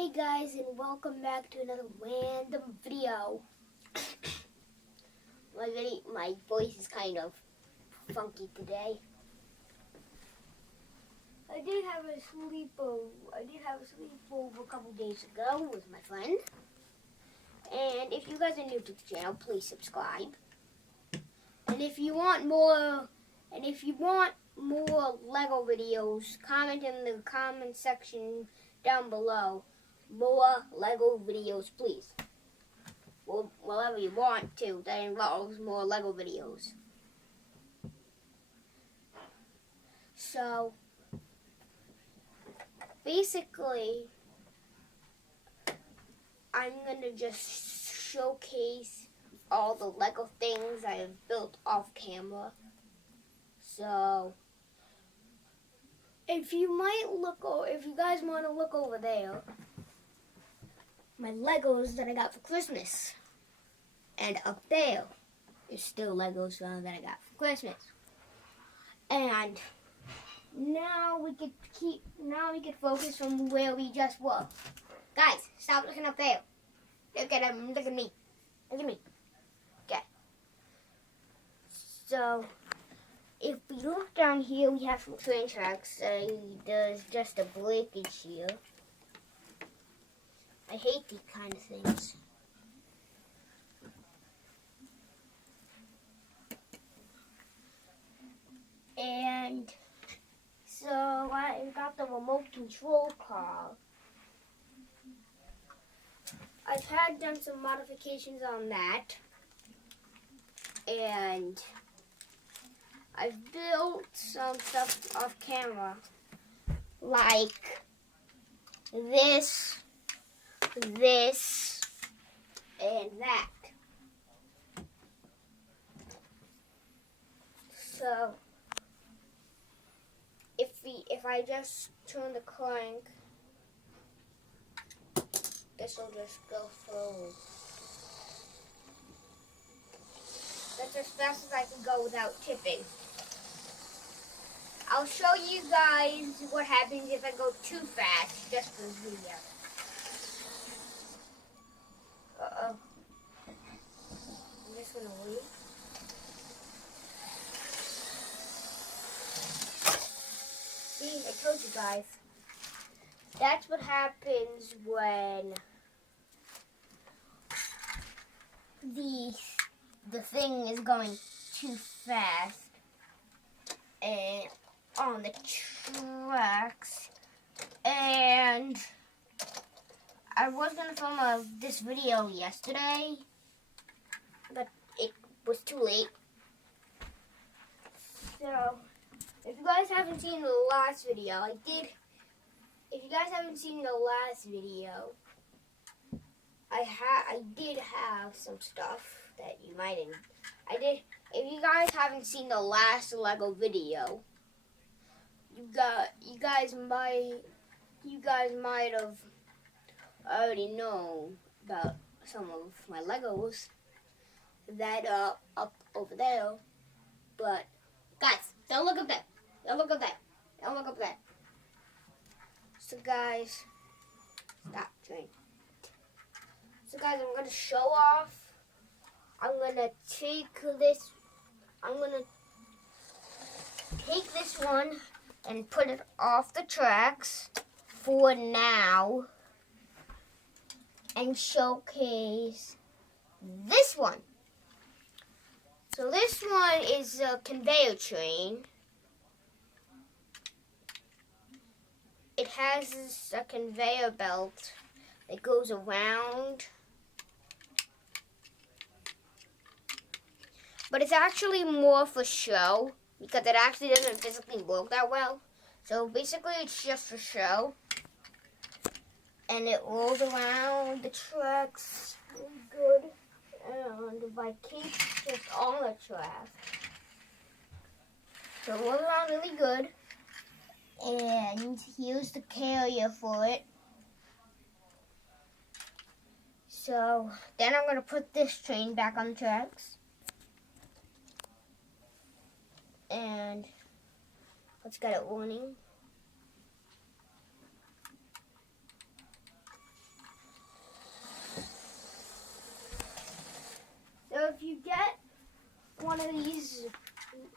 Hey guys, and welcome back to another random video. My voice is kind of funky today. I did have a sleepover a couple days ago with my friend. And if you guys are new to the channel, please subscribe. And if you want more Lego videos, comment in the comment section down below. More Lego videos, please. Well, whatever you want to that involves more Lego videos. So, basically, I'm going to just showcase all the Lego things I have built off camera. So, if you guys want to look over there, my Legos that I got for Christmas. And up there is still Legos that I got for Christmas. And now we could focus from where we just were. Guys, stop looking up there. Look at him, look at me. Look at me. Okay. So if we look down here, we have some train tracks. There's just a breakage here. I hate these kind of things. And so I got the remote control car. I've done some modifications on that. And I've built some stuff off camera. Like this, and that. So if I just turn the crank, this will just go through. That's as fast as I can go without tipping. I'll show you guys what happens if I go too fast, just for the video. Uh-oh. I'm just gonna wait. See, I told you guys. That's what happens when the thing is going too fast and on the tracks. And I was gonna film this video yesterday, but it was too late. So if you guys haven't seen the last video, if you guys haven't seen the last video, I did have some stuff that you mightn't. If you guys haven't seen the last Lego video, you guys might have already known about some of my Legos that are up over there. But guys, don't look up there. Don't look up there. Don't look up there. So guys, stop train. So guys, I'm gonna show off. I'm gonna take this one and put it off the tracks for now and showcase this one. So this one is a conveyor train. It has a conveyor belt that goes around. But it's actually more for show because it actually doesn't physically work that well. So basically it's just for show. And it rolls around the tracks really good. And if I keep just on the track, so it rolls around really good. And here's the carrier for it. So then I'm going to put this train back on the tracks. And let's get it running. one of these,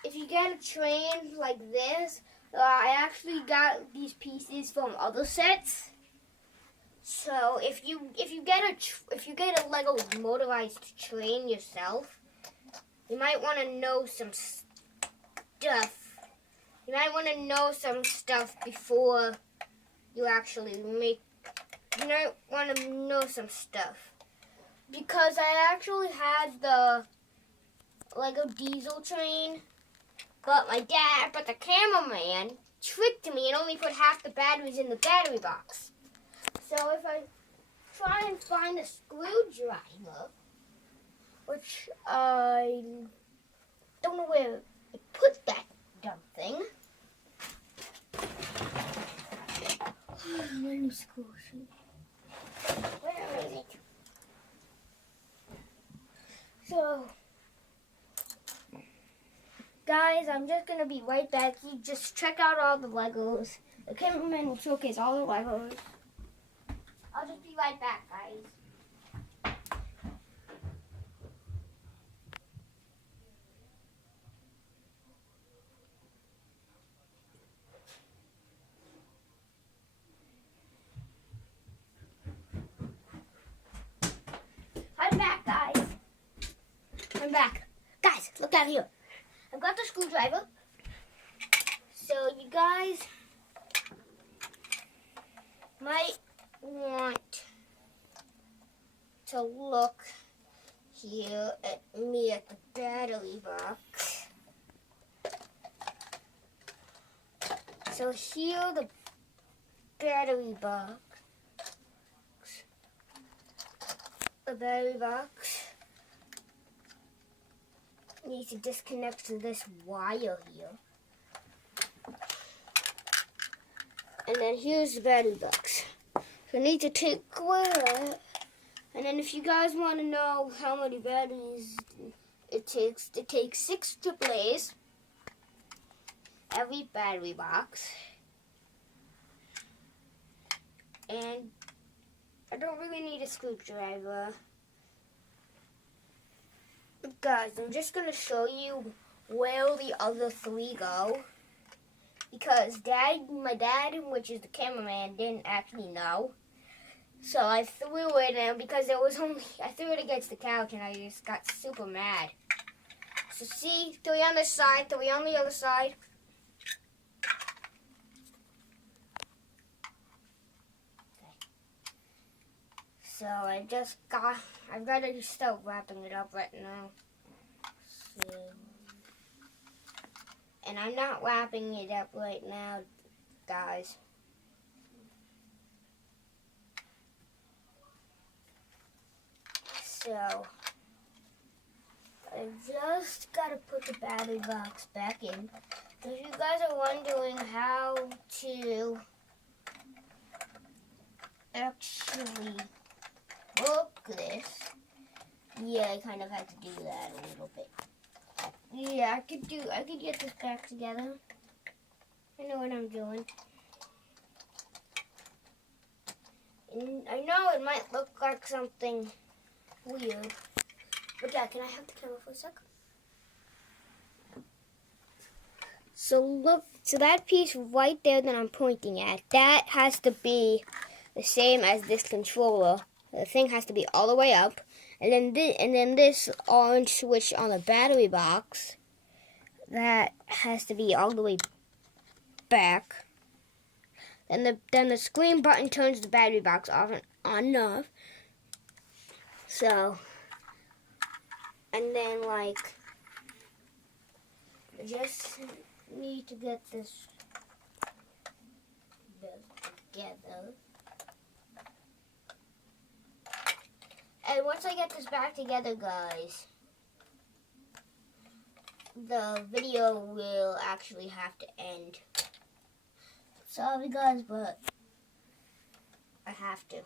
if you get a train like this, I actually got these pieces from other sets. So if you get a Lego motorized train yourself, you might want to know some stuff. You might want to know some stuff before you actually make. You might want to know some stuff because I actually had the Lego diesel train, but the cameraman tricked me and only put half the batteries in the battery box. So if I try and find a screwdriver, which I don't know where I put that dumb thing. My new school shoe. Where is it? So, guys, I'm just gonna be right back. You just check out all the Legos. The cameraman will showcase all the Legos. I'll just be right back, guys. I'm back, guys. I'm back. Guys, look down here. I've got the screwdriver. So you guys might want to look here at me at the battery box. So here the battery box. The battery box needs to disconnect to this wire here. And then here's the battery box. So I need to take away that. And then if you guys want to know how many batteries it takes 6 AAAs every battery box. And I don't really need a screwdriver. But guys, I'm just going to show you where the other 3 go. Because my dad, which is the cameraman, didn't actually know. So I threw it, and because I threw it against the couch, and I just got super mad. So see, 3 on this side, 3 on the other side. So I've got to start wrapping it up right now. So, and I'm not wrapping it up right now, guys. So, I just got to put the battery box back in. If you guys are wondering how to actually work this, yeah, I kind of had to do that a little bit. Yeah, I could get this back together. I know what I'm doing. And I know it might look like something weird. But yeah, can I have the camera for a sec? So look, so that piece right there that I'm pointing at, that has to be the same as this controller. The thing has to be all the way up. And then this orange switch on the battery box, that has to be all the way back. And then the screen button turns the battery box off and on and off. So, and then I just need to get this together. And once I get this back together, guys, the video will actually have to end. Sorry, guys, but I have to.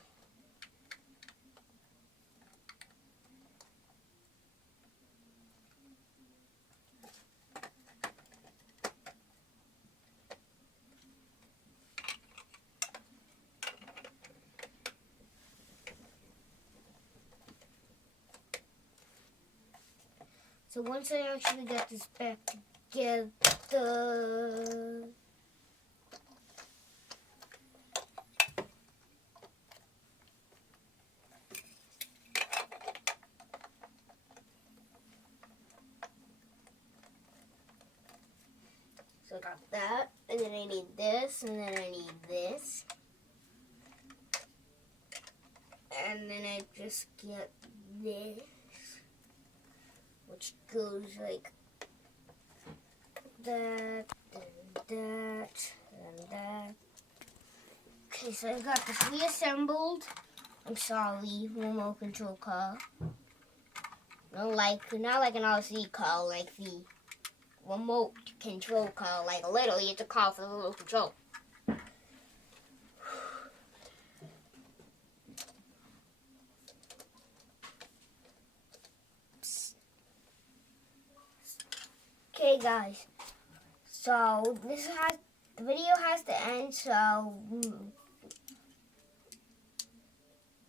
So once I actually get this back together, so I got that, and then I need this, and then I need this. And then I just get this, which goes like that, and that, and that. Okay, so I got this reassembled. I'm sorry, remote control car. Not like an RC car, like the remote control car. Like literally, it's a car for the remote control. Okay, guys. So the video has to end. So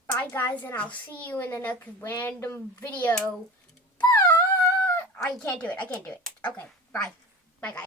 bye, guys, and I'll see you in the next random video. Bye. I can't do it. Okay. Bye. Bye, guys.